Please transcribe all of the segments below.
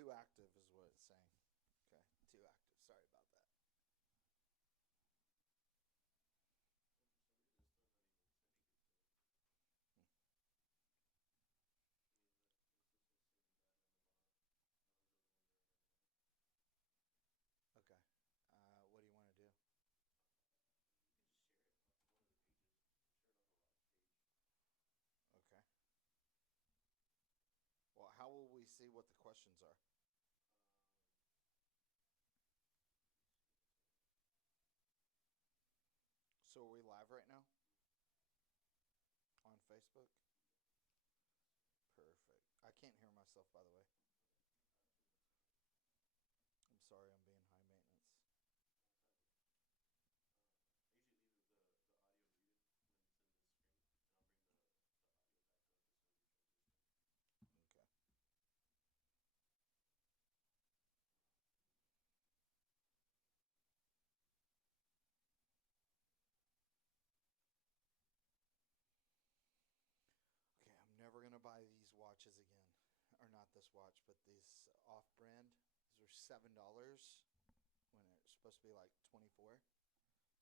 Too active is what it's saying. Okay, too active. Sorry about that. Okay. What do you want to do? Okay. Well, how will we see what the questions are? So are we live right now on Facebook? Perfect. I can't hear myself, by the way. I'm sorry, I'm being high maintenance. Okay. Okay, I'm never gonna buy these watches again, or not this watch, but these off-brand. These are $7 when it's supposed to be like 24.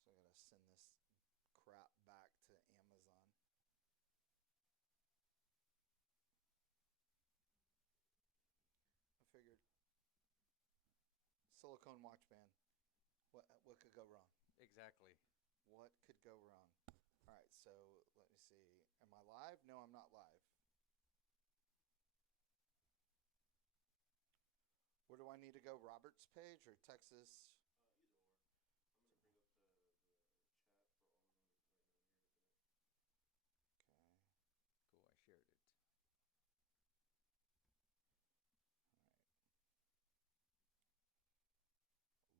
So I gotta send this crap back to Amazon. I figured silicone watch band. What could go wrong? Exactly. What could go wrong? All right, so let me see. Am I live? No, I'm not live. Where do I need to go? Robert's page or Texas? Okay. Cool. I shared it.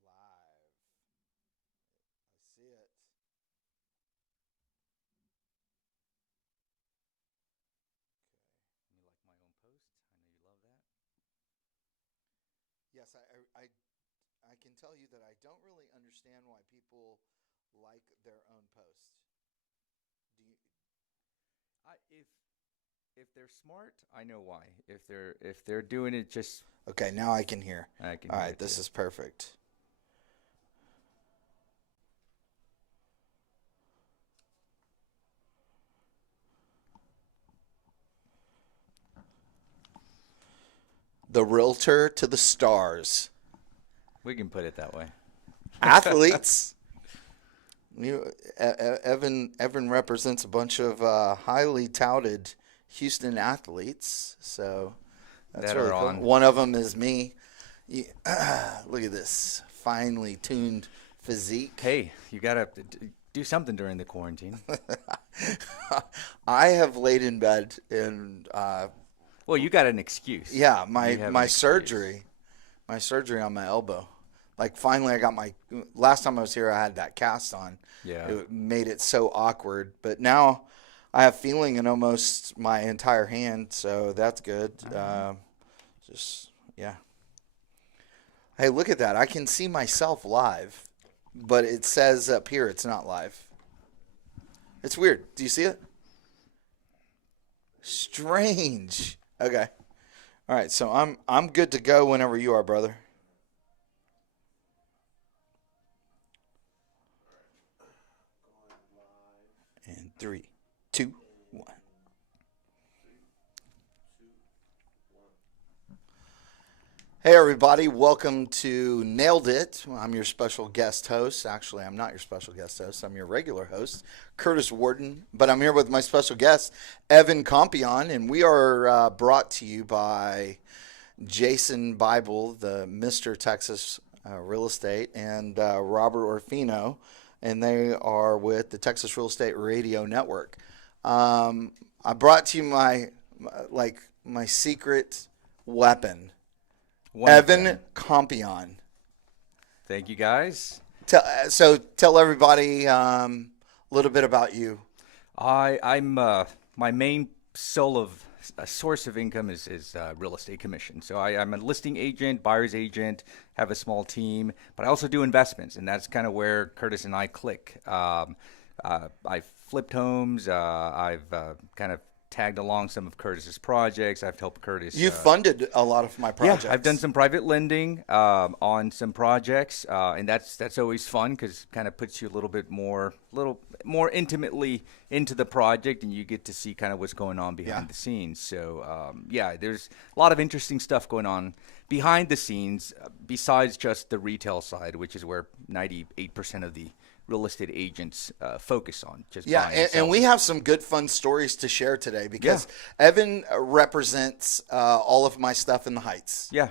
All right. Live. I see it. Okay. You like my own post? I know you love that. Yes, I can tell you that I don't really understand why people like their own post. Do you? If they're smart, I know why. If they're doing it just Okay, now I can hear. I can All hear right, it this too. is perfect. The realtor to the stars. We can put it that way. Athletes. Evan represents a bunch of highly touted Houston athletes, so that's That really are cool. on. One of them is me. Look at this finely tuned physique. Hey, you gotta do something during the quarantine. I have laid in bed and Well, you got an excuse. yeah, You have an my excuse. surgery on my elbow. Like finally, I got my. Last time I was here, I had that cast on. Yeah. It made it so awkward, but now I have feeling in almost my entire hand, so that's good. All right. Just yeah. Hey, look at that! I can see myself live, but it says up here it's not live. It's weird. Do you see it? Strange. Okay. All right. So I'm good to go whenever you are, brother. And three, two, one. Hey, everybody. Welcome to Nailed It. I'm your special guest host. Actually, I'm not your special guest host. I'm your regular host, Curtis Warden. But I'm here with my special guest, Evan Compion. And we are brought to you by Jason Bible, the Mr. Texas Real Estate, and Robert Orfino. And they are with the Texas Real Estate Radio Network. I brought to you my secret weapon, One of Evan them. Compion. Thank you, guys. So tell everybody a little bit about you. I'm my main source of income is real estate commission. So I'm a listing agent, buyer's agent, have a small team, but I also do investments, and that's kind of where Curtis and I click. I've flipped homes. I've kind of tagged along some of Curtis's projects. I've helped Curtis. You funded a lot of my projects. Yeah, I've done some private lending on some projects, and that's always fun because it kind of puts you a little more intimately into the project, and you get to see kind of what's going on behind the scenes. So yeah, there's a lot of interesting stuff going on behind the scenes besides just the retail side, which is where 98% of the real estate agents focus on. Just buying and we have some good fun stories to share today because Evan represents all of my stuff in the Heights. Yeah.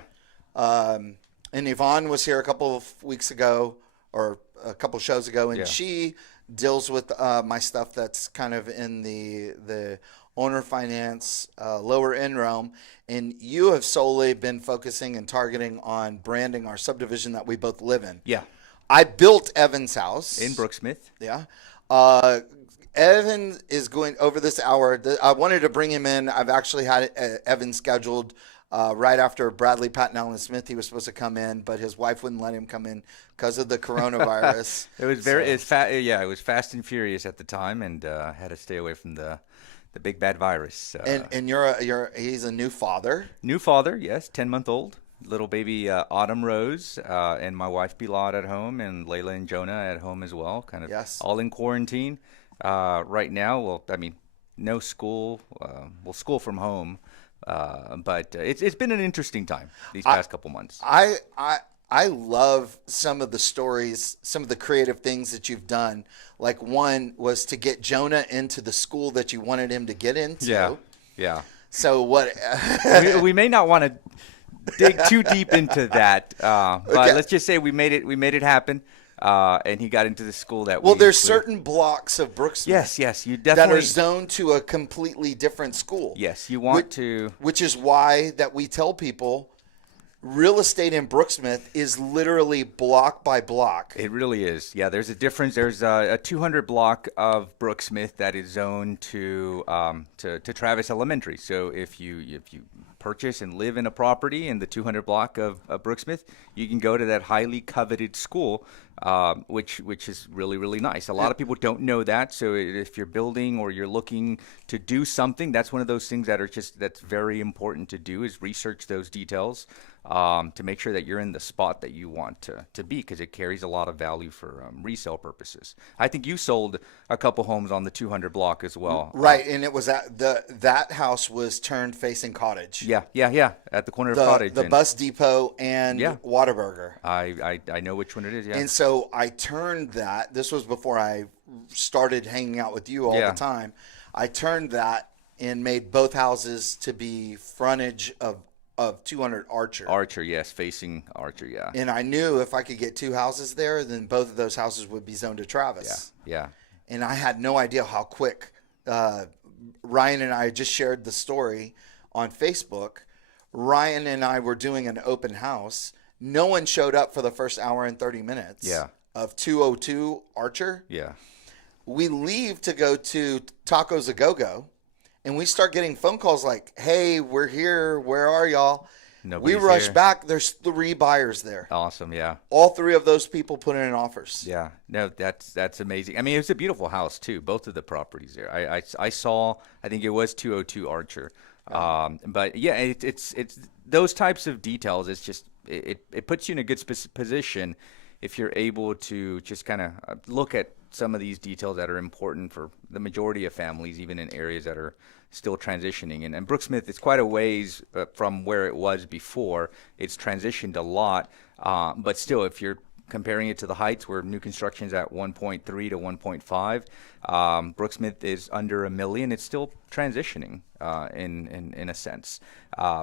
And Yvonne was here a couple of weeks ago or a couple shows ago, and she deals with my stuff that's kind of in the owner finance, lower end realm. And you have solely been focusing and targeting on branding our subdivision that we both live in. Yeah. I built Evan's house. In Brooksmith. Yeah. Evan is going over this hour. I wanted to bring him in. I've actually had Evan scheduled right after Bradley, Patton, Allen Smith. He was supposed to come in, but his wife wouldn't let him come in because of the coronavirus. It was it was fast and furious at the time, and had to stay away from the big bad virus. And he's a new father. New father, yes, 10-month-old. Little baby Autumn Rose and my wife Bilal at home, and Layla and Jonah at home as well, kind of all in quarantine right now. Well, I mean, no school, school from home, but it's been an interesting time these past couple months. I love some of the stories, some of the creative things that you've done. Like one was to get Jonah into the school that you wanted him to get into. Yeah. So what? we may not want to dig too deep into that, but let's just say we made it happen, and he got into the school that. Well, there's certain blocks of Brooksmith. Yes, you definitely that are zoned to a completely different school. Yes, you want to. Which is why that we tell people, real estate in Brooksmith is literally block by block. It really is. Yeah, there's a difference. There's a 200 block of Brooksmith that is zoned to Travis Elementary. So if you purchase and live in a property in the 200 block of Brooksmith, you can go to that highly coveted school, which is really, really nice. A lot of people don't know that. So if you're building or you're looking to do something, that's one of those things that's very important to do, is research those details to make sure that you're in the spot that you want to be, because it carries a lot of value for resale purposes. I think you sold a couple homes on the 200 block as well. Right, and it was that house was turned facing Cottage. Yeah, at the corner of Cottage. The bus depot and Whataburger. I know which one it is, yeah. And so I turned that. This was before I started hanging out with you all the time. I turned that and made both houses to be frontage of 200 Archer. Archer, yes, facing Archer, yeah. And I knew if I could get two houses there, then both of those houses would be zoned to Travis. Yeah. And I had no idea how quick. Ryan and I just shared the story on Facebook. Ryan and I were doing an open house. No one showed up for the first hour and 30 minutes of 202 Archer. Yeah. We leave to go to Tacos A Go-Go, and we start getting phone calls like, hey, we're here. Where are y'all? Nobody's we rush here. Back. There's 3 buyers there. Awesome, yeah. All 3 of those people put in offers. Yeah, no, that's amazing. I mean, it was a beautiful house too. Both of the properties there. I saw. I think it was 202 Archer. But yeah, it's those types of details. It's just it puts you in a good position if you're able to just kind of look at some of these details that are important for the majority of families, even in areas that are still transitioning. And Brooksmith is quite a ways from where it was before. It's transitioned a lot, but still, if you're comparing it to the Heights, where new construction is at 1.3 to 1.5, Brooksmith is under $1 million. It's still transitioning in a sense.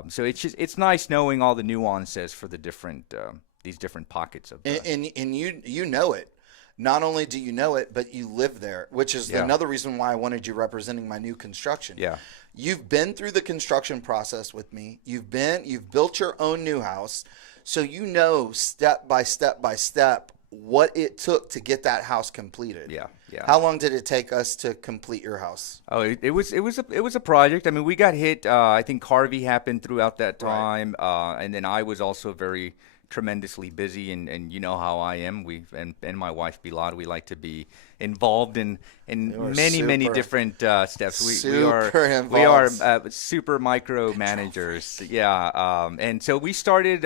So it's nice knowing all the nuances for the different these different pockets of. And you know it. Not only do you know it, but you live there, which is another reason why I wanted you representing my new construction. Yeah. You've been through the construction process with me. You've built your own new house. So you know step by step by step what it took to get that house completed. Yeah. How long did it take us to complete your house? Oh, it was a project. I mean, we got hit. I think Harvey happened throughout that time, and then I was also very tremendously busy, and you know how I am. And my wife Bilal, we like to be involved in You are many super, different steps. super We are involved. super micro managers. Yeah, and so we started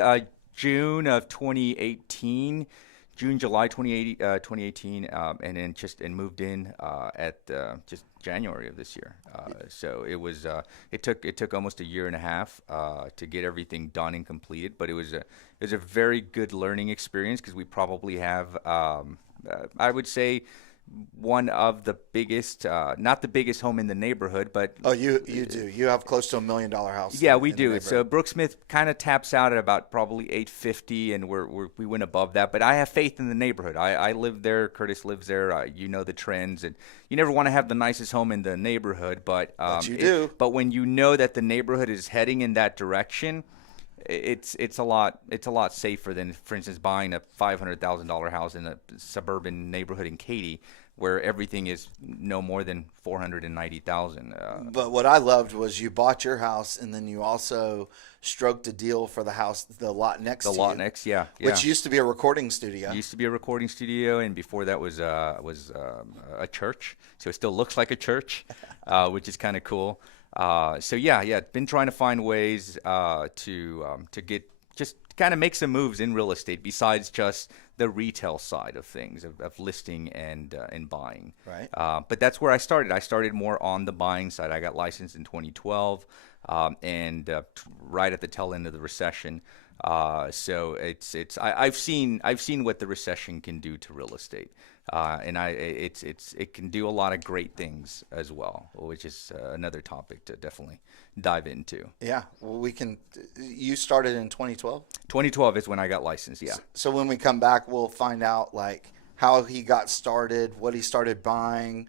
June of 2018. July 2018, and then and moved in at just January of this year. So it took almost a year and a half to get everything done and completed, but it was a very good learning experience because we probably have I would say one of the biggest, not the biggest home in the neighborhood, but Oh, you do. You have close to $1 million house yeah, in, we in the do. So neighborhood. Brooksmith kind of taps out at about probably 850, and we went above that. But I have faith in the neighborhood. I live there. Curtis lives there. You know the trends, and you never want to have the nicest home in the neighborhood, But you do. but when you know that the neighborhood is heading in that direction, it's a lot safer than, for instance, buying a $500,000 house in a suburban neighborhood in Katy, where everything is no more than 490,000. But what I loved was you bought your house and then you also stroked a deal for the house, the lot next The to lot you, next, yeah, which used to be a recording studio. It used to be a recording studio, and before that was a church. So it still looks like a church, which is kind of cool. So yeah, been trying to find ways to get just kind of make some moves in real estate besides just the retail side of things of listing and buying. Right. But that's where I started. I started more on the buying side. I got licensed in 2012, and right at the tail end of the recession. So I've seen what the recession can do to real estate, and it can do a lot of great things as well, which is another topic to definitely dive into. Yeah. Well, we can. You started in 2012. 2012 is when I got licensed. Yeah. So when we come back, we'll find out like how he got started, what he started buying,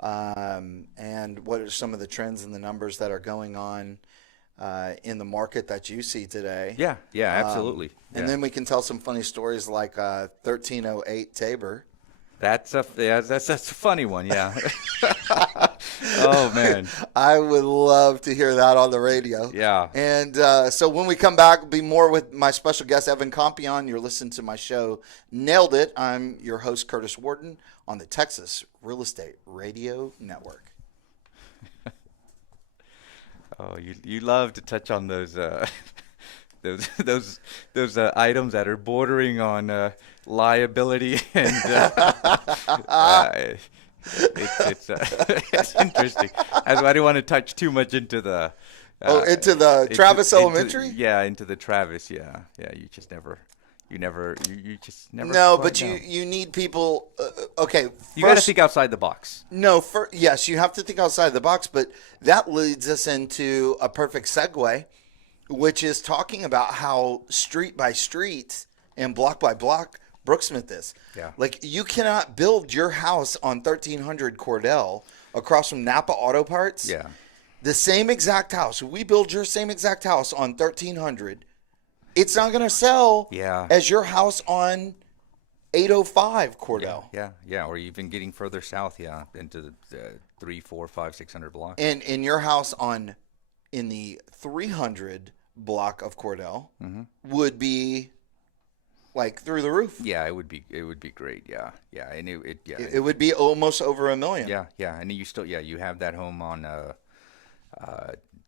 and what are some of the trends and the numbers that are going on in the market that you see today. Yeah. Yeah. Absolutely. And Yeah. then we can tell some funny stories like 1308 Tabor. That's a funny one. Yeah. Oh man. I would love to hear that on the radio. Yeah. And so when we come back, we'll be more with my special guest, Evan Compion. You're listening to my show, Nailed It. I'm your host, Curtis Warden, on the Texas Real Estate Radio Network. Oh, you love to touch on those those items that are bordering on liability and it's interesting. That's why I don't want to touch too much into the into the Travis Elementary? Yeah, into the Travis. Yeah, you just never No, quite but know. you need people. Okay, You got to first, think outside the box. no, yes, you have to think outside the box, but that leads us into a perfect segue, which is talking about how street by street and block by block Brooksmith is. Yeah. Like you cannot build your house on 1300 Cordell across from Napa Auto Parts. Yeah. The same exact house. We build your same exact house on 1300. It's not going to sell Yeah. as your house on 805 Cordell. Yeah, or even getting further south, into the 3, 4, 5, 600 blocks. And in your house in the 300 block of Cordell would be like through the roof. Yeah, it would be great. Yeah, and It would be almost over $1 million. yeah, and you still you have that home on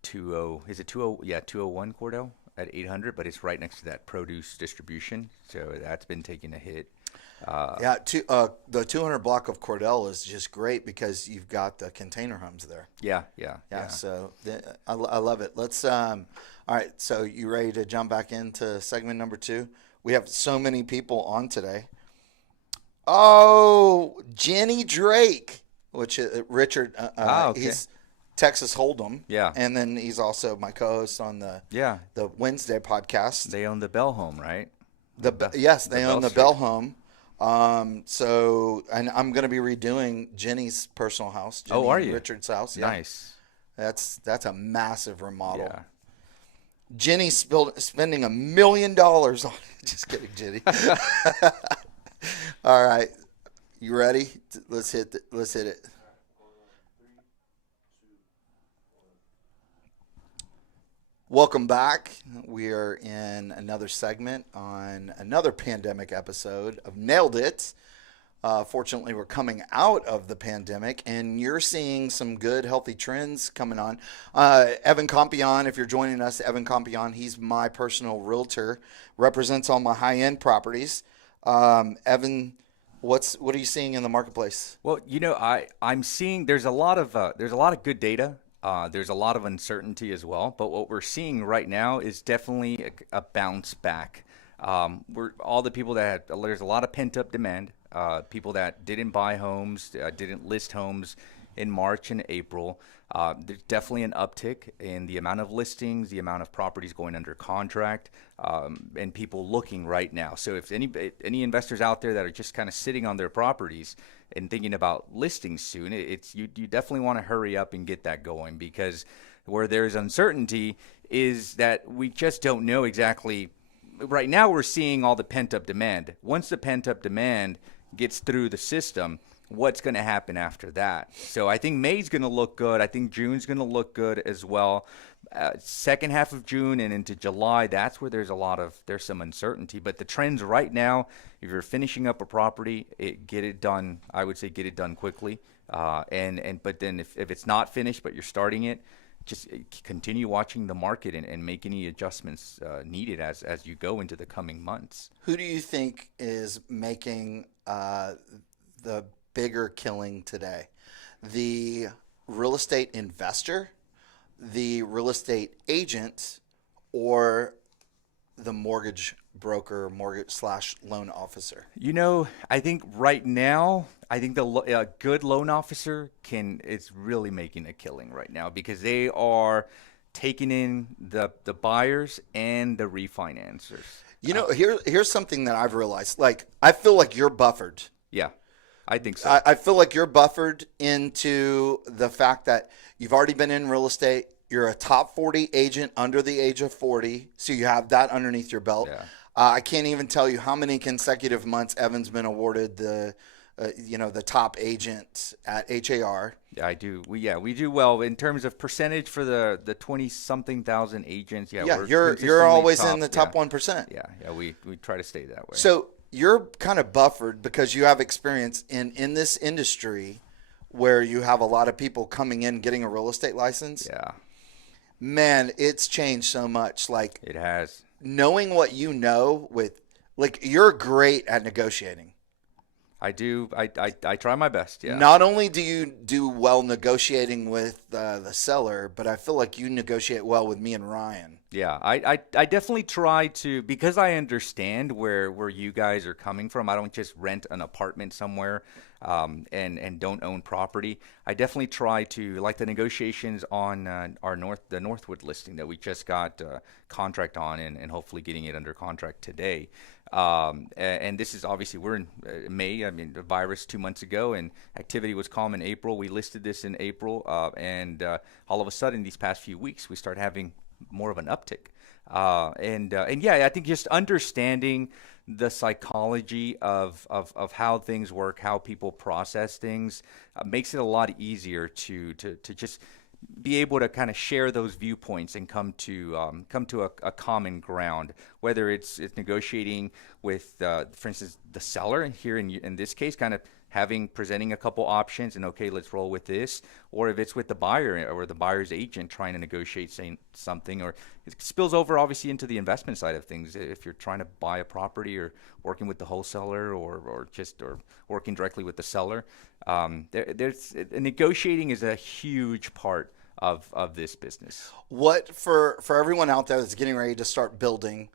20 is it 20 201 Cordell at 800, but it's right next to that produce distribution, so that's been taking a hit. The 200 block of Cordell is just great because you've got the container homes there. Yeah. So I love it. Let's all right. So you ready to jump back into segment number 2? We have so many people on today. Oh, Jenny Drake, which is Richard. Okay. He's Texas Hold'em. Yeah. And then he's also my co-host on the Wednesday podcast. They own the Bell home, right? Yes, they own the Street. Bell home. So, and I'm going to be redoing Jenny's personal house. Jenny are and you? Richard's house. Yeah. Nice. That's a massive remodel. Yeah. Jenny's spending $1 million on it. Just kidding, Jenny. All right, you ready? Let's hit it. Welcome back. We are in another segment on another pandemic episode of Nailed It. Fortunately, we're coming out of the pandemic, and you're seeing some good, healthy trends coming on. Evan Compion, if you're joining us, Evan Compion, he's my personal realtor, represents all my high-end properties. Evan, what are you seeing in the marketplace? Well, I'm seeing there's a lot of good data. There's a lot of uncertainty as well, but what we're seeing right now is definitely a bounce back. We're all the people there's a lot of pent up demand. People that didn't buy homes, didn't list homes in March and April. There's definitely an uptick in the amount of listings, the amount of properties going under contract, and people looking right now. So if any investors out there that are just kind of sitting on their properties and thinking about listing soon, it's you definitely want to hurry up and get that going, because where there's uncertainty is that we just don't know exactly. Right now we're seeing all the pent up demand. Once the pent up demand gets through the system, what's going to happen after that? So I think May's going to look good. I think June's going to look good as well. Second half of June and into July, that's where there's some uncertainty. But the trends right now, if you're finishing up a property, get it done. I would say get it done quickly. But then if it's not finished, but you're starting it, just continue watching the market and make any adjustments needed as you go into the coming months. Who do you think is making the bigger killing today? The real estate investor, the real estate agent, or the mortgage broker, mortgage slash loan officer? I think right now, I think the good loan officer is really making a killing right now, because they are taking in the buyers and the refinancers. Here's something that I've realized. Like, I feel like you're buffered. Yeah, I think so. I feel like you're buffered into the fact that you've already been in real estate. You're a top 40 agent under the age of 40, so you have that underneath your belt. Yeah. I can't even tell you how many consecutive months Evan's been awarded the top agent at HAR. Yeah, I do. We do well in terms of percentage for the 20 something thousand agents. Yeah, Yeah, we're you're consistently always top. in the top Yeah. 1%. Yeah, we try to stay that way. So you're kind of buffered because you have experience in this industry where you have a lot of people coming in getting a real estate license. Yeah, Man, it's changed so much. Like, it has. knowing what you know like, you're great at negotiating. I do. I try my best. Yeah. Not only do you do well negotiating with the seller, but I feel like you negotiate well with me and Ryan. Yeah, I definitely try to, because I understand where you guys are coming from. I don't just rent an apartment somewhere and don't own property. I definitely try to, like the negotiations on the Northwood listing that we just got contract on, and hopefully getting it under contract today. And this is obviously, we're in May. I mean, the virus 2 months ago, and activity was calm in April. We listed this in April, and all of a sudden, these past few weeks, we start having more of an uptick. And yeah, I think just understanding the psychology of how things work, how people process things, makes it a lot easier to just be able to kind of share those viewpoints and come to a common ground, whether it's negotiating with, for instance, the seller here in this case, kind of presenting a couple options and, okay, let's roll with this, or if it's with the buyer or the buyer's agent trying to negotiate something, or it spills over obviously into the investment side of things. If you're trying to buy a property, or working with the wholesaler, or working directly with the seller, there's negotiating is a huge part of this business. What for everyone out there that's getting ready to start building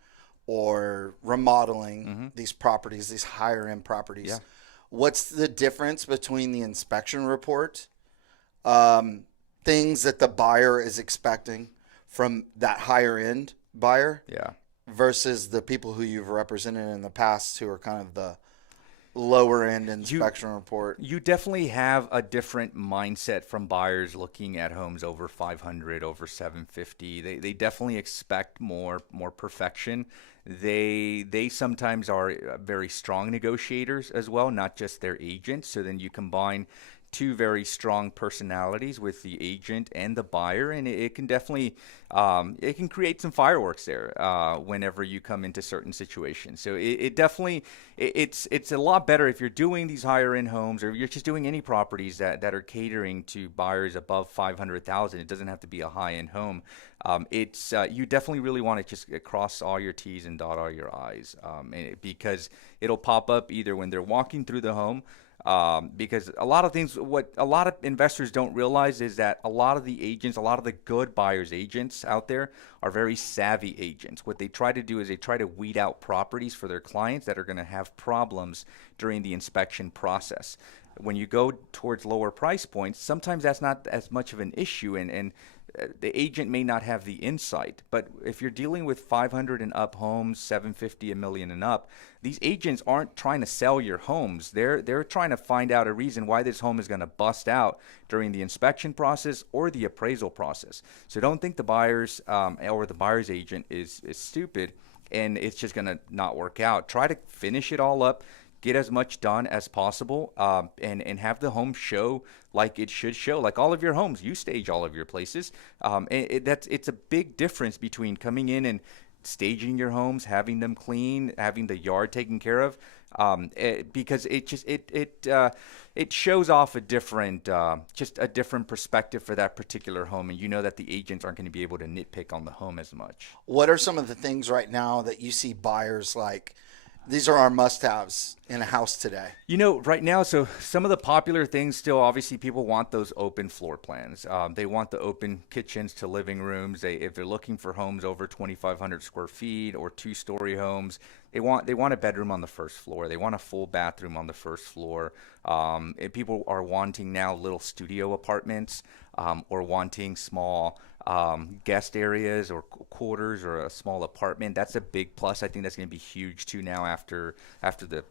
or remodeling these properties, these higher end properties? Yeah. What's the difference between the inspection report, things that the buyer is expecting from that higher end buyer, Yeah. versus the people who you've represented in the past who are kind of the lower end inspection report? You definitely have a different mindset from buyers looking at homes over 500, over 750. They definitely expect more perfection. They sometimes are very strong negotiators as well, not just their agents. So then you combine two very strong personalities with the agent and the buyer, and it can definitely it can create some fireworks there whenever you come into certain situations. So it definitely it's a lot better if you're doing these higher end homes, or you're just doing any properties that are catering to buyers above 500,000. It doesn't have to be a high end home. It's you definitely really want to just cross all your T's and dot all your I's, because it'll pop up either when they're walking through the home. Because a lot of things, what a lot of investors don't realize is that a lot of the agents, a lot of the good buyers agents out there are very savvy agents. What they try to do is they try to weed out properties for their clients that are going to have problems during the inspection process. When you go towards lower price points, sometimes that's not as much of an issue, and the agent may not have the insight. But if you're dealing with 500 and up homes, 750, a million and up, these agents aren't trying to sell your homes. They're trying to find out a reason why this home is going to bust out during the inspection process or the appraisal process. So don't think the buyers or the buyer's agent is stupid and it's just going to not work out. Try to finish it all up. Get as much done as possible, and have the home show like it should show. Like all of your homes, you stage all of your places. It's a big difference between coming in and staging your homes, having them clean, having the yard taken care of, because it shows off a different just a different perspective for that particular home, and you know that the agents aren't going to be able to nitpick on the home as much. What are some of the things right now that you see buyers like? These are our must-haves in a house today. You know, right now, so some of the popular things still, obviously, people want those open floor plans. They want the open kitchens to living rooms. If they're looking for homes over 2,500 square feet or two-story homes, they want a bedroom on the first floor. They want a full bathroom on the first floor. And people are wanting now little studio apartments, or wanting small guest areas or quarters or a small apartment. That's a big plus. I think that's going to be huge too now after the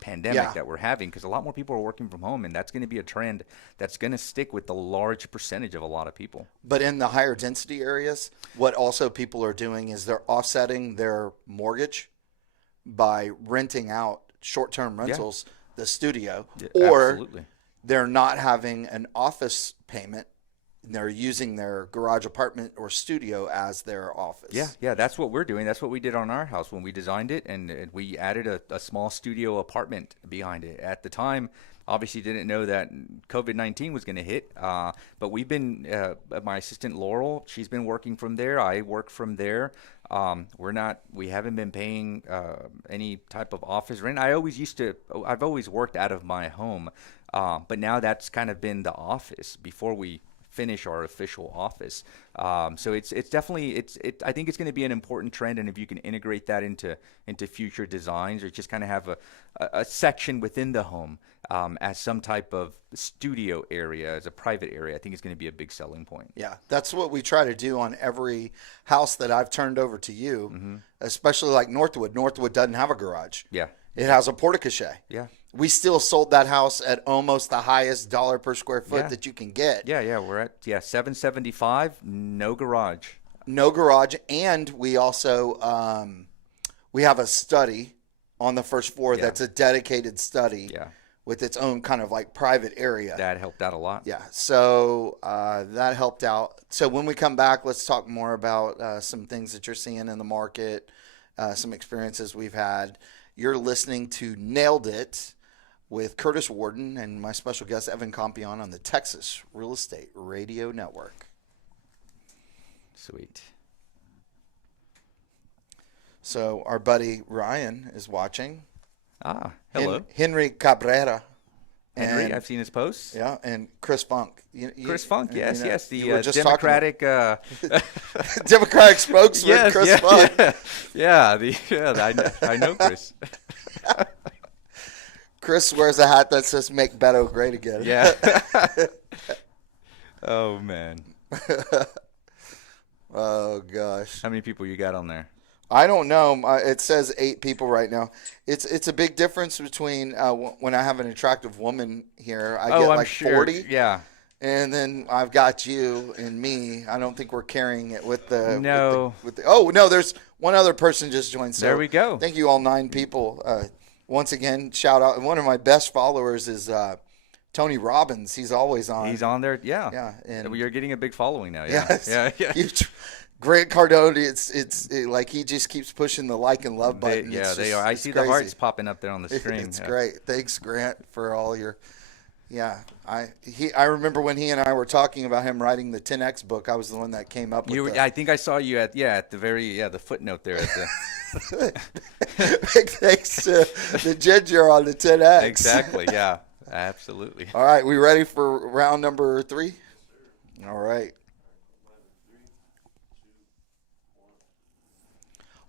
pandemic that we're having, because a lot more people are working from home, and that's going to be a trend that's going to stick with the large percentage of a lot of people. But in the higher density areas, what also people are doing is they're offsetting their mortgage by renting out short-term rentals, the studio, or Absolutely. they're not having an office payment. They're using their garage apartment or studio as their office. Yeah, that's what we're doing. That's what we did on our house when we designed it, and we added a small studio apartment behind it. At the time, obviously didn't know that COVID-19 was going to hit, but we've been, my assistant Laurel, she's been working from there. I work from there. We haven't been paying any type of office rent. I've always worked out of my home, but now that's kind of been the office before we finish our official office. So it's definitely I think it's going to be an important trend, and if you can integrate that into future designs, or just kind of have a section within the home as some type of studio area, as a private area, I think it's going to be a big selling point. Yeah, that's what we try to do on every house that I've turned over to you, especially like Northwood. Northwood doesn't have a garage. Yeah. It has a porte-cochere. Yeah. We still sold that house at almost the highest dollar per square foot that you can get. Yeah, we're at $775, no garage. No garage, and we also we have a study on the first floor that's a dedicated study with its own kind of like private area. That helped out a lot. Yeah, so that helped out. So when we come back, let's talk more about some things that you're seeing in the market, some experiences we've had. You're listening to Nailed It with Curtis Warden and my special guest, Evan Compion, on the Texas Real Estate Radio Network. Sweet. So our buddy Ryan is watching. Ah, hello. Henry Cabrera. Henry, I've seen his posts. Yeah, and Chris Funk. Chris Funk, yes. The Democratic Democratic Democratic spokesman, Chris Funk. I know Chris. Chris wears a hat that says "Make Beto Great Again." Yeah. Oh man. Oh gosh. How many people you got on there? I don't know. It says 8 people right now. It's a big difference between when I have an attractive woman here. I get like 40. Yeah. And then I've got you and me. I don't think we're carrying it with the. No. Oh no, there's one other person just joined. So there we go. Thank you all 9 people. Once again, shout out. And one of my best followers is Tony Robbins, he's always on. He's on there. Yeah. Yeah, and You're getting a big following now. Yeah. yes, Yeah. Grant Cardone, it's like he just keeps pushing the like and love button. They are. I see the hearts popping up there on the screen. It's great. Thanks, Grant, for all your. Yeah, I remember when he and I were talking about him writing the 10X book. I was the one that came up with I think I saw you at the footnote there at the. Big thanks to the ginger on the 10X. Exactly. Yeah. Absolutely. All right, we ready for round number 3? All right.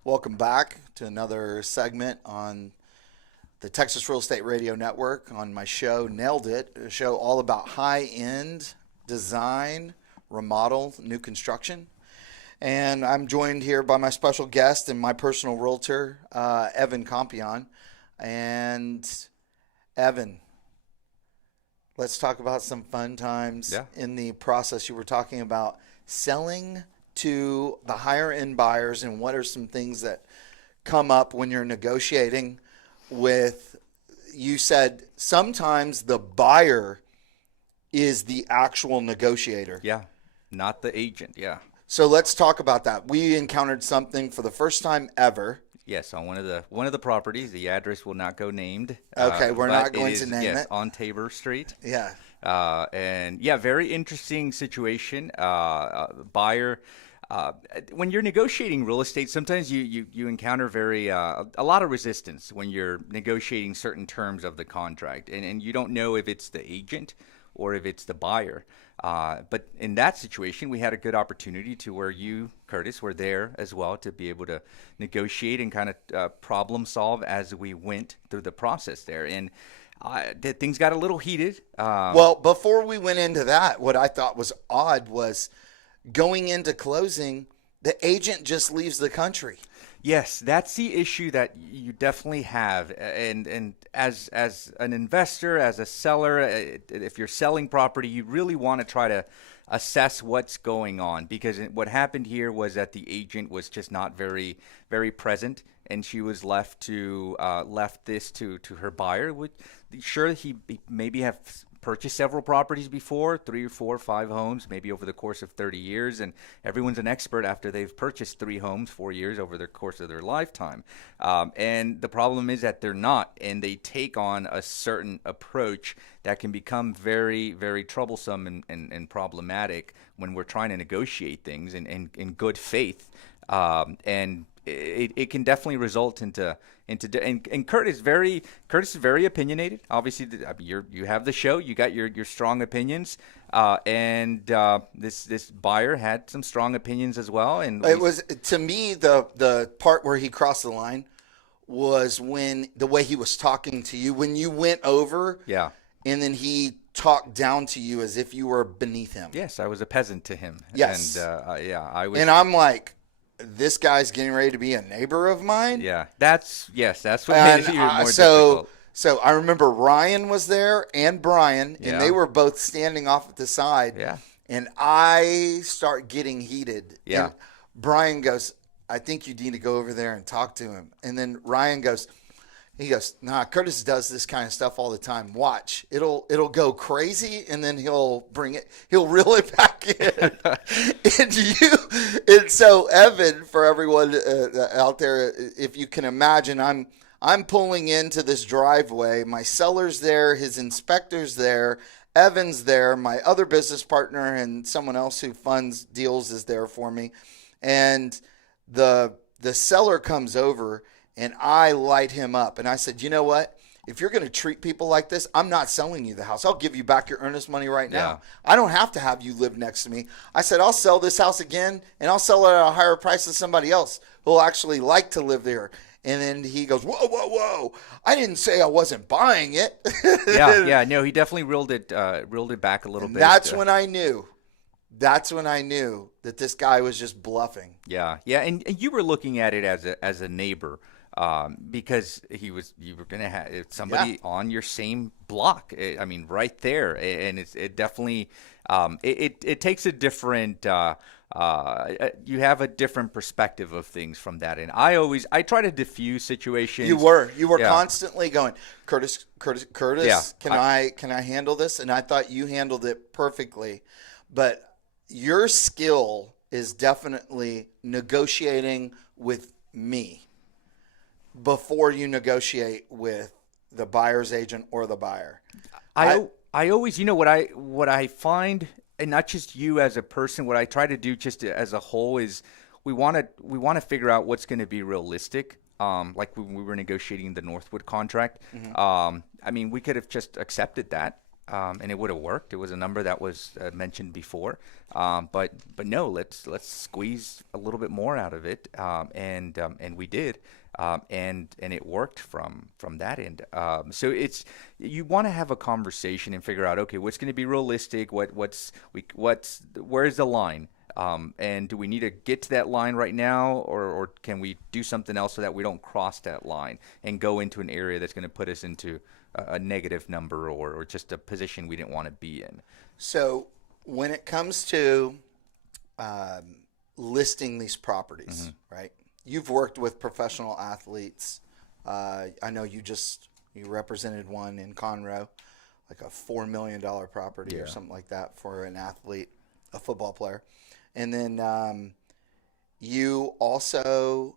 Welcome back to another segment on the Texas Real Estate Radio Network on my show, Nailed It, a show all about high-end design, remodel, new construction. And I'm joined here by my special guest and my personal realtor, Evan Compion. And Evan, let's talk about some fun times in the process. You were talking about selling to the higher-end buyers and what are some things that come up when you're negotiating with, you said sometimes the buyer is the actual negotiator. Yeah, not the agent. Yeah. So let's talk about that. We encountered something for the first time ever. Yes, on one of the properties. The address will not go named. Okay, we're not going to name it. On Tabor Street. Yeah. And yeah, very interesting situation. Buyer. When you're negotiating real estate, sometimes you encounter a lot of resistance when you're negotiating certain terms of the contract, and you don't know if it's the agent or if it's the buyer. But in that situation, we had a good opportunity to where you, Curtis, were there as well to be able to negotiate and kind of problem solve as we went through the process there. And things got a little heated. Well, before we went into that, what I thought was odd was going into closing, the agent just leaves the country. Yes, that's the issue that you definitely have. And as an investor, as a seller, if you're selling property, you really want to try to assess what's going on, because what happened here was that the agent was just not very, very present, and she was left this to her buyer. Sure, he maybe have purchased several properties before, 3 or 4 or 5 homes, maybe over the course of 30 years. And everyone's an expert after they've purchased 3 homes, 4 years over the course of their lifetime. And the problem is that they're not, and they take on a certain approach that can become very, very troublesome and problematic when we're trying to negotiate things in good faith. And it can definitely result into and Curtis is very opinionated. Obviously, you have the show, you got your strong opinions, and this buyer had some strong opinions as well. And it was, to me, the part where he crossed the line was when the way he was talking to you when you went over, and then he talked down to you as if you were beneath him. Yes, I was a peasant to him. Yes, and I was, and I'm like, this guy's getting ready to be a neighbor of mine. Yeah, that's what made it even more difficult. So I remember Ryan was there and Brian, and they were both standing off at the side. Yeah. And I start getting heated. Yeah. And Brian goes, I think you need to go over there and talk to him. And then Ryan goes, nah, Curtis does this kind of stuff all the time. Watch. It'll go crazy, and then he'll reel it back in. And so Evan, for everyone out there, if you can imagine, I'm pulling into this driveway. My seller's there, his inspector's there, Evan's there, my other business partner and someone else who funds deals is there for me. And the seller comes over, and I light him up. And I said, you know what? If you're going to treat people like this, I'm not selling you the house. I'll give you back your earnest money right now. I don't have to have you live next to me. I said, I'll sell this house again, and I'll sell it at a higher price than somebody else who'll actually like to live there. And then he goes, whoa. I didn't say I wasn't buying it. No, he definitely reeled it back a little bit. That's when I knew that this guy was just bluffing. Yeah, and you were looking at it as a neighbor. because you were going to have somebody on your same block. I mean, right there, and it definitely it takes a different. You have a different perspective of things from that, and I try to diffuse situations. You were Yeah. constantly going, Curtis. Yeah. Can I handle this? And I thought you handled it perfectly, but your skill is definitely negotiating with me before you negotiate with the buyer's agent or the buyer. I always, what I find, and not just you as a person, what I try to do just as a whole is we want to figure out what's going to be realistic. Like when we were negotiating the Northwood contract, I mean, we could have just accepted that, and it would have worked. It was a number that was mentioned before, but no, let's squeeze a little bit more out of it, and we did. And it worked from that end. So you want to have a conversation and figure out, okay, what's going to be realistic? Where's the line? And do we need to get to that line right now, or can we do something else so that we don't cross that line and go into an area that's going to put us into a negative number or just a position we didn't want to be in? So when it comes to listing these properties, right? You've worked with professional athletes. I know you represented one in Conroe, like a $4 million property or something like that for an athlete, a football player. And then you also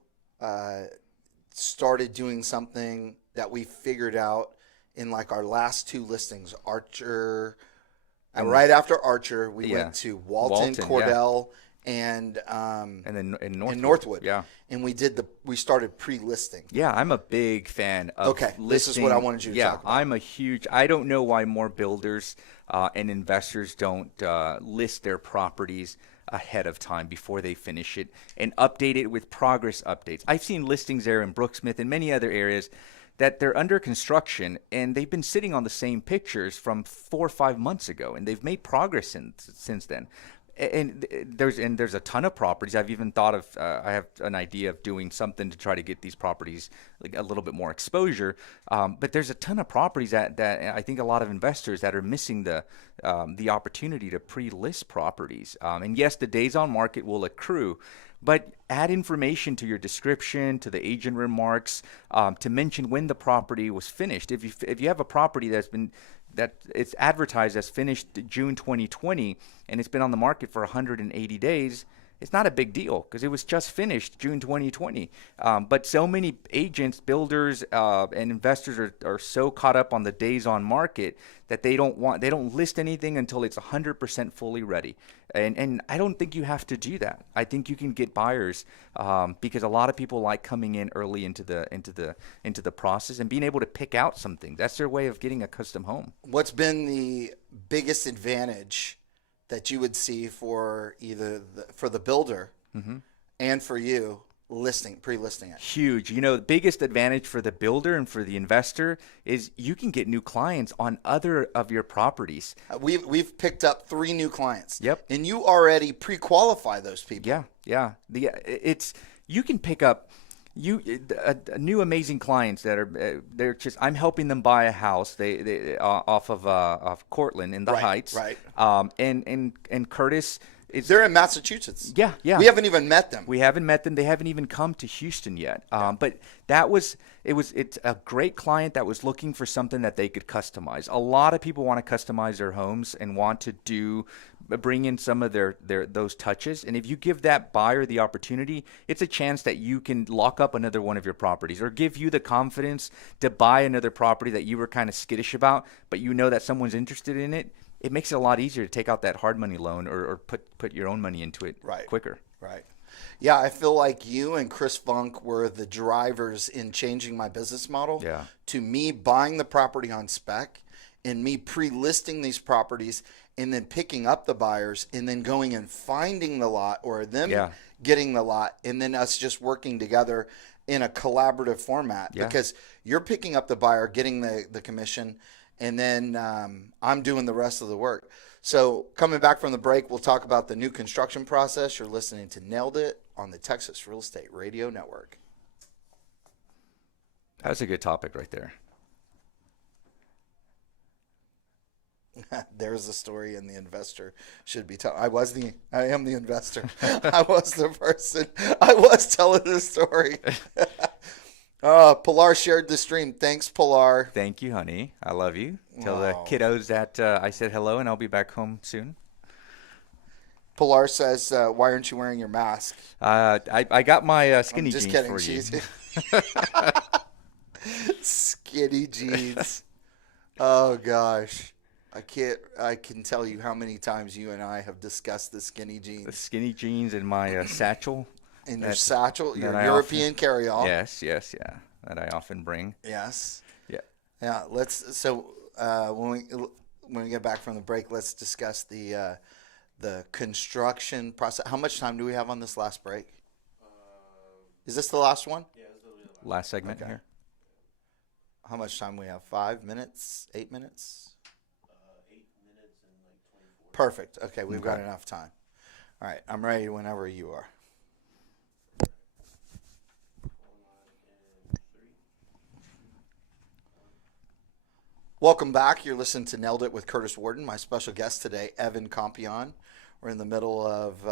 started doing something that we figured out in like our last two listings, Archer. And right after Archer, we went to Walton, Cordell, and then in Northwood. Yeah. And we started pre-listing. Yeah, I'm a big fan of listing. This is what I wanted you to talk about. I don't know why more builders and investors don't list their properties ahead of time before they finish it and update it with progress updates. I've seen listings there in Brooksmith and many other areas that they're under construction and they've been sitting on the same pictures from 4 or 5 months ago, and they've made progress since then. And there's a ton of properties. I've even thought of I have an idea of doing something to try to get these properties like a little bit more exposure. But there's a ton of properties that I think a lot of investors that are missing the opportunity to pre-list properties. And yes, the days on market will accrue, but add information to your description, to the agent remarks, to mention when the property was finished. If you have a property that it's advertised as finished June 2020 and it's been on the market for 180 days, it's not a big deal because it was just finished June 2020. But so many agents, builders, and investors are so caught up on the days on market that they don't list anything until it's 100% fully ready. And I don't think you have to do that. I think you can get buyers because a lot of people like coming in early into the process and being able to pick out something. That's their way of getting a custom home. What's been the biggest advantage that you would see for either for the builder and for you pre-listing it? Huge. The biggest advantage for the builder and for the investor is you can get new clients on other of your properties. We've picked up 3 new clients. Yep. And you already pre-qualify those people. Yeah. You can pick up new amazing clients that are they're just I'm helping them buy a house they off of Cortland in the Heights. Right. And Curtis. They're in Massachusetts. Yeah. We haven't even met them. We haven't met them. They haven't even come to Houston yet. But it's a great client that was looking for something that they could customize. A lot of people want to customize their homes and want to bring in some of those touches. And if you give that buyer the opportunity, it's a chance that you can lock up another one of your properties or give you the confidence to buy another property that you were kind of skittish about, but you know that someone's interested in it. It makes it a lot easier to take out that hard money loan or put your own money into it quicker. Right. Yeah, I feel like you and Chris Funk were the drivers in changing my business model to me buying the property on spec and me pre-listing these properties and then picking up the buyers and then going and finding the lot or them getting the lot and then us just working together in a collaborative format because you're picking up the buyer, getting the commission, and then I'm doing the rest of the work. So coming back from the break, we'll talk about the new construction process. You're listening to Nailed It on the Texas Real Estate Radio Network. That's a good topic right there. There's the story, and the investor should be telling. I am the investor. I was the person. I was telling the story. Pilar shared the stream. Thanks, Pilar. Thank you, honey. I love you. Tell the Oh. kiddos that I said hello, and I'll be back home soon. Pilar says, "Why aren't you wearing your mask?" I got my I'm skinny just jeans kidding. for you. She's skinny jeans. Oh gosh. I can tell you how many times you and I have discussed the skinny The jeans. skinny jeans and my satchel. In your that- satchel, your that I European carry-all. Yes, yeah. That I often bring. Yes. Yeah. Yeah. When we get back from the break, let's discuss the construction process. How much time do we have on this last break? Is this the last one? Last segment Okay. here. How much time we have? 5 minutes? 8 minutes? 8 minutes and like 24. Perfect. Okay, we've got Okay. enough time. All right, I'm ready whenever you are. Welcome back. You're listening to Nailed It with Curtis Warden. My special guest today, Evan Compion. We're in the middle of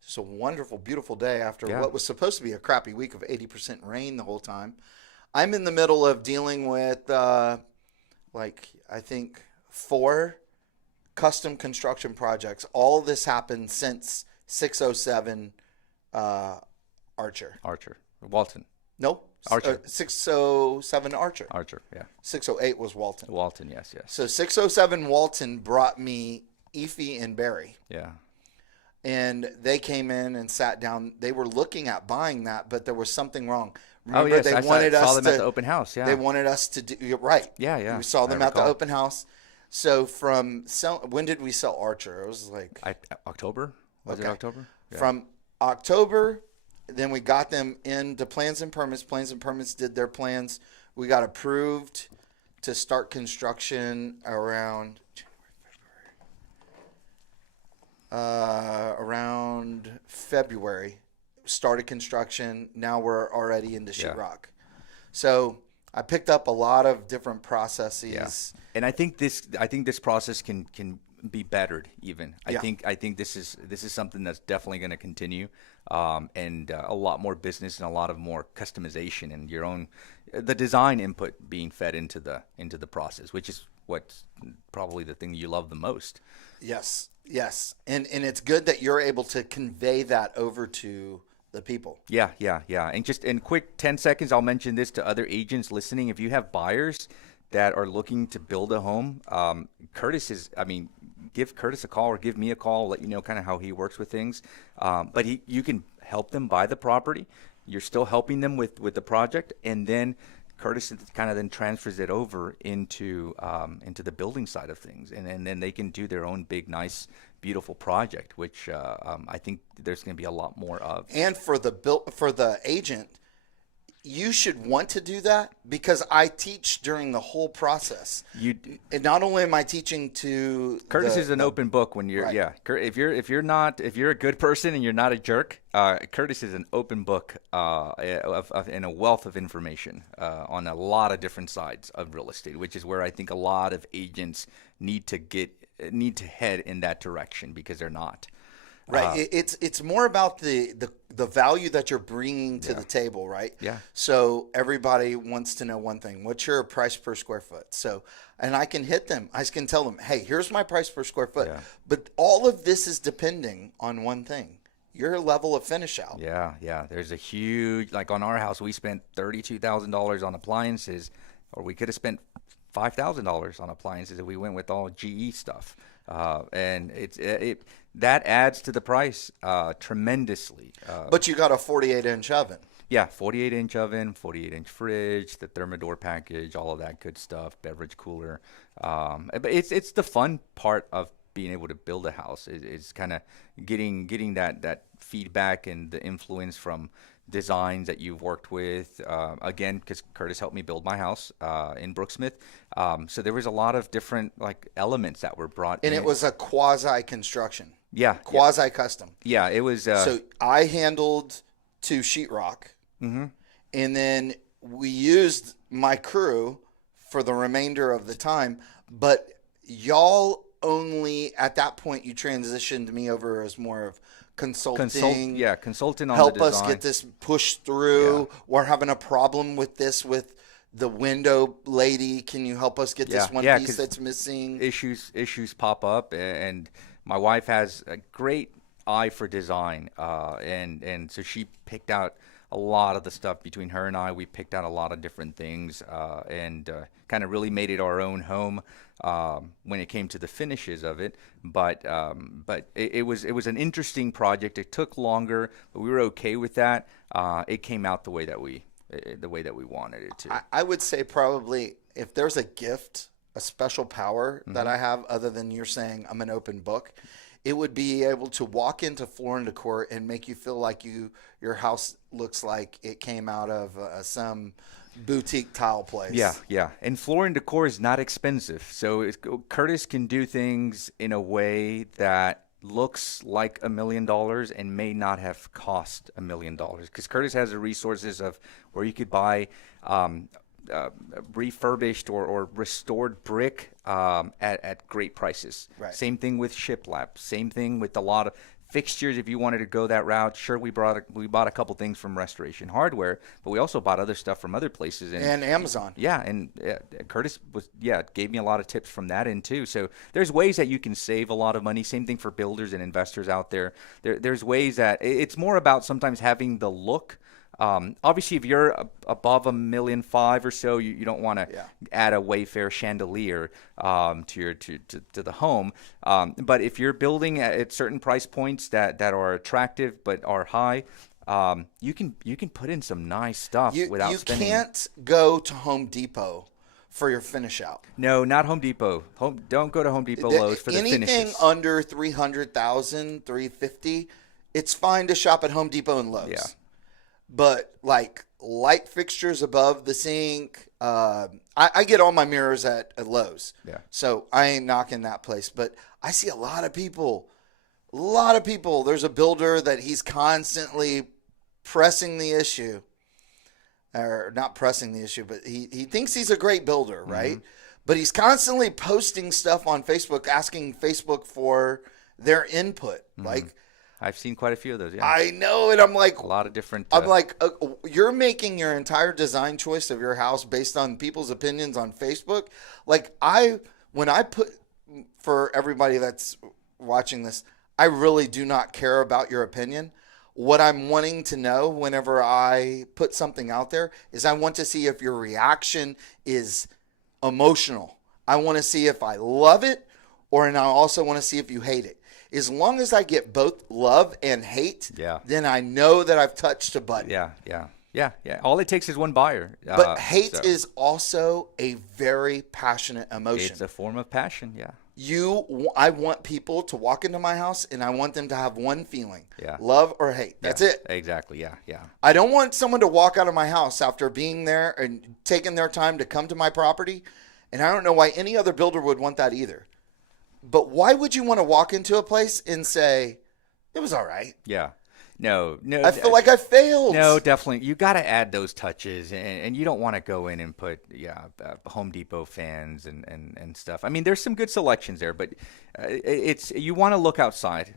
just a wonderful, beautiful day after Yeah. what was supposed to be a crappy week of 80% rain the whole time. I'm in the middle of dealing with, I think, 4 custom construction projects. All of this happened since 607 Archer. Walton. Nope. Archer. 607 Archer. Archer, yeah. 608 was Walton. Walton, yes. So 607 Walton brought me Efi and Barry. Yeah. And they came in and sat down. They were looking at buying that, but there was something wrong. Oh, yes, they I wanted saw us them to, at the open house, yeah. They wanted us to do, you're right. Yeah. We saw I them at the recall. open house. So when did we sell Archer? It was like October? Was it Okay. October? Yeah. from October. Then we got them into plans and permits. Plans and permits did their plans. We got approved to start construction around February. Started construction. Now we're already into Yeah. sheetrock. So I picked up a lot of different processes. Yeah. And I think this process can be bettered even. Yeah. I think this is something that's definitely going to continue, and a lot more business and a lot of more customization and your own the design input being fed into the process, which is what's probably the thing you love the most. Yes. And it's good that you're able to convey that over to the people. Yeah. And just in quick 10 seconds, I'll mention this to other agents listening. If you have buyers that are looking to build a home, give Curtis a call or give me a call, let you know kind of how he works with things. But you can help them buy the property. You're still helping them with the project, and then Curtis kind of then transfers it over into the building side of things, and then they can do their own big, nice, beautiful project, which I think there's going to be a lot more of. And for the agent, you should want to do that because I teach during the whole process. And not only am I teaching to Curtis is an open book when you're Right. If you're a good person and you're not a jerk, Curtis is an open book and a wealth of information on a lot of different sides of real estate, which is where I think a lot of agents need to head in that direction because they're not. Right. It's more about the value that you're bringing to the table, right? Yeah. So everybody wants to know one thing: what's your price per square foot? So, and I can hit them. I can tell them, hey, here's my price per square foot. Yeah. But all of this is depending on one thing: your level of finish out. Yeah. There's a huge, like on our house, we spent $32,000 on appliances, or we could have spent $5,000 on appliances if we went with all GE stuff. And that adds to the price tremendously. But you got a 48-inch oven. Yeah, 48-inch oven, 48-inch fridge, the Thermador package, all of that good stuff, beverage cooler. But it's the fun part of being able to build a house. It's kind of getting that feedback and the influence from designs that you've worked with. Again, because Curtis helped me build my house in Brooksmith. So there was a lot of different elements that were brought in. And it was a quasi-construction. Yeah. Quasi-custom. Yeah, it was. So I handled 2 sheetrock. Mm-hmm. And then we used my crew for the remainder of the time, but y'all only at that point you transitioned me over as more of consulting. Consulting on Help the us design. get this pushed through. We're having a problem with this with the window lady. Can you help us get this one piece 'cause that's missing? Issues pop up, and my wife has a great eye for design, and so she picked out a lot of the stuff. Between her and I, we picked out a lot of different things, and kind of really made it our own home when it came to the finishes of it. But it was an interesting project. It took longer, but we were okay with that. It came out the way that we wanted it to. I would say probably if there's a gift, a special power that I have, other than you're saying I'm an open book, it would be able to walk into Floor and Decor and make you feel like your house looks like it came out of some boutique tile place. Yeah. And Floor and Decor is not expensive. So Curtis can do things in a way that looks like $1 million and may not have cost $1 million. Because Curtis has the resources of where you could buy refurbished or restored brick at great prices. Right. Same thing with shiplap. Same thing with a lot of fixtures. If you wanted to go that route, sure, we bought a couple things from Restoration Hardware, but we also bought other stuff from other places And Amazon. Yeah, and Curtis gave me a lot of tips from that end too. So there's ways that you can save a lot of money. Same thing for builders and investors out there. There's ways that it's more about sometimes having the look. Obviously, if you're above $1.5 million or so, you don't want to add a Wayfair chandelier to the home. But if you're building at certain price points that are attractive but are high, you can put in some nice stuff without spending. You can't go to Home Depot for your finish out. No, not Home Depot. Don't go to Home Depot, Lowe's for the finishes. Anything under 300,000, 350, it's fine to shop at Home Depot and Lowe's. Yeah. But like light fixtures above the sink, I get all my mirrors at Lowe's. Yeah. So I ain't knocking that place. But I see a lot of people. There's a builder that he's constantly pressing the issue. Or not pressing the issue, but he thinks he's a great builder, right? But he's constantly posting stuff on Facebook, asking Facebook for their input. Like, I've seen quite a few of those. Yeah, I know, and I'm like, a lot of different. I'm like, you're making your entire design choice of your house based on people's opinions on Facebook. Like when I put, for everybody that's watching this, I really do not care about your opinion. What I'm wanting to know whenever I put something out there is I want to see if your reaction is emotional. I want to see if I love it, and I also want to see if you hate it. As long as I get both love and hate, then I know that I've touched a button. Yeah. All it takes is one buyer. But hate is also a very passionate emotion. It's a form of passion, yeah. I want people to walk into my house and I want them to have one feeling. Yeah. Love or hate. That's it. Exactly, yeah. I don't want someone to walk out of my house after being there and taking their time to come to my property. And I don't know why any other builder would want that either. But why would you want to walk into a place and say, it was all right? Yeah. No. I feel like I failed. No, definitely. You got to add those touches, and you don't want to go in and put Home Depot fans and stuff. I mean, there's some good selections there, but you want to look outside,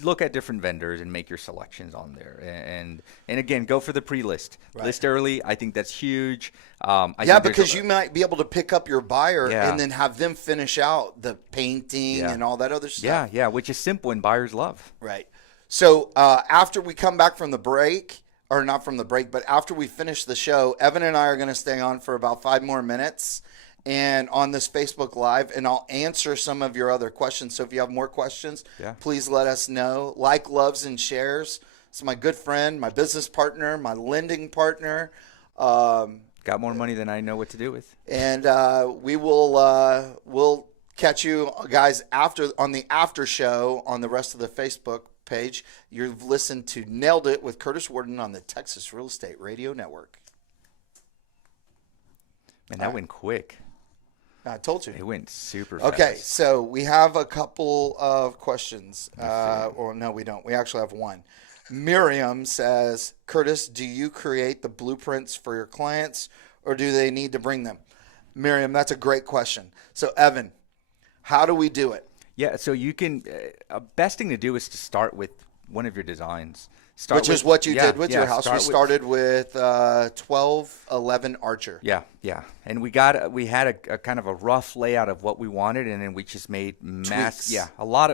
look at different vendors, and make your selections on there. And again, go for the pre-list. Right. List early. I think that's huge. Because you might be able to pick up your buyer and then have them finish out the painting and all that other stuff. Yeah, which is simple and buyers love. Right. So after we come back from the break, or not from the break, but after we finish the show, Evan and I are going to stay on for about 5 more minutes and on this Facebook Live, and I'll answer some of your other questions. So if you have more questions, please let us know. Like, loves, and shares. It's my good friend, my business partner, my lending partner. Got more money than I know what to do with. And we'll catch you guys on the after show on the rest of the Facebook page. You've listened to Nailed It with Curtis Warden on the Texas Real Estate Radio Network. And that went quick. I told you. It went super fast. Okay, so we have a couple of questions. Or no, we don't. We actually have one. Miriam says, Curtis, do you create the blueprints for your clients or do they need to bring them? Miriam, that's a great question. So, Evan, how do we do it? Yeah, so you can. Best thing to do is to start with one of your designs. Which is what you did with your house. We start started with 1211 Archer. Yeah, yeah, and we had a kind of a rough layout of what we wanted, and then we just made Tweaks.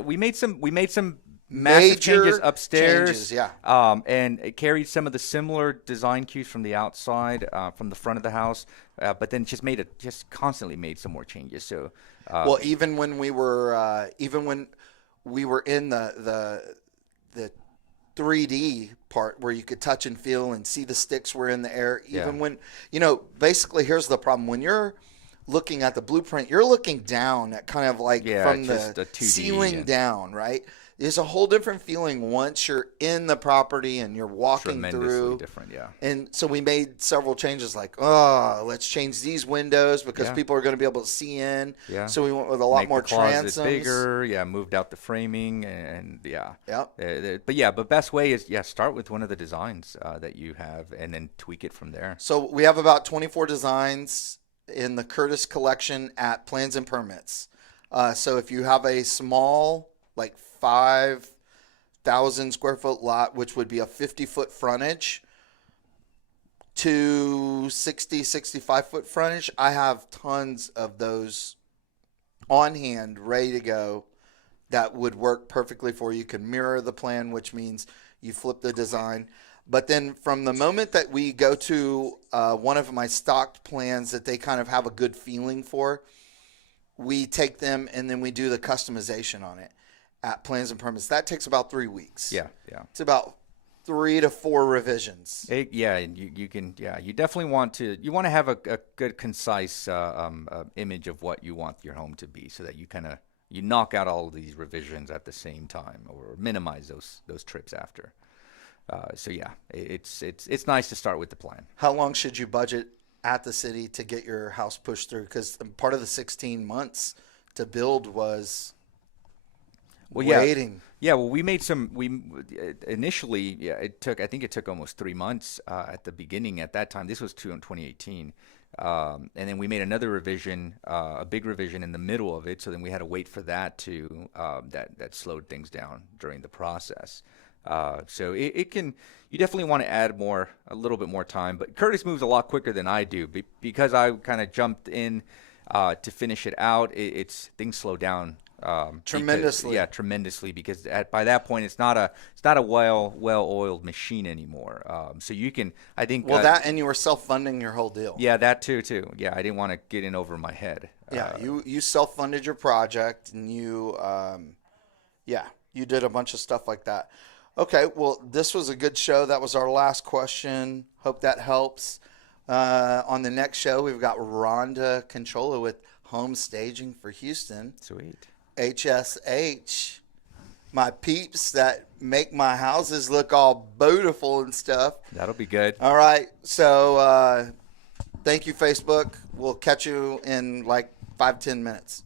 we made some massive Major changes upstairs. changes, yeah. And it carried some of the similar design cues from the outside, from the front of the house, but then just constantly made some more changes. So, Well, even when we were in the 3D part where you could touch and feel and see the sticks were in the air, even when, basically here's the problem. When you're looking at the blueprint, you're looking down at kind of like from just the a 2D, ceiling down, right? There's a whole different feeling once you're in the property and you're walking tremendously through. different, yeah. And so we made several changes like, let's change these windows because people are going to be able to see in. Yeah. So we went with a lot Make more the closet transoms. bigger, moved out the framing, and Yep. but best way is start with one of the designs that you have, and then tweak it from there. So we have about 24 designs in the Curtis collection at Plans and Permits. So if you have a small, like 5,000 square foot lot, which would be a 50-foot frontage, to 65-foot frontage, I have tons of those on hand, ready to go, that would work perfectly for you. You can mirror the plan, which means you flip the design. But then from the moment that we go to one of my stocked plans that they kind of have a good feeling for, we take them and then we do the customization on it at Plans and Permits. That takes about 3 weeks. Yeah. It's about 3 to 4 revisions. And you definitely want to have a good concise image of what you want your home to be, so that you knock out all of these revisions at the same time or minimize those trips after. It's nice to start with the plan. How long should you budget at the city to get your house pushed through? Because part of the 16 months to build was waiting. Yeah, well, we made initially, I think it took almost 3 months at the beginning at that time. This was in 2018. And then we made another revision, a big revision in the middle of it. So then we had to wait for that that slowed things down during the process. So you definitely want to add a little bit more time, but Curtis moves a lot quicker than I do because I kind of jumped in, to finish it out. Things slow down, tremendously. Tremendously, because by that point it's not a well-oiled machine anymore. So you can, I think. That, and you were self-funding your whole deal. Yeah, that too. Yeah, I didn't want to get in over my head. Yeah, you self-funded your project, and you did a bunch of stuff like that. Okay, well, this was a good show. That was our last question. Hope that helps. On the next show, we've got Rhonda Controlla with Home Staging for Houston. Sweet. HSH. My peeps that make my houses look all beautiful and stuff. That'll be good. All right, so thank you, Facebook. We'll catch you in like 5-10 minutes.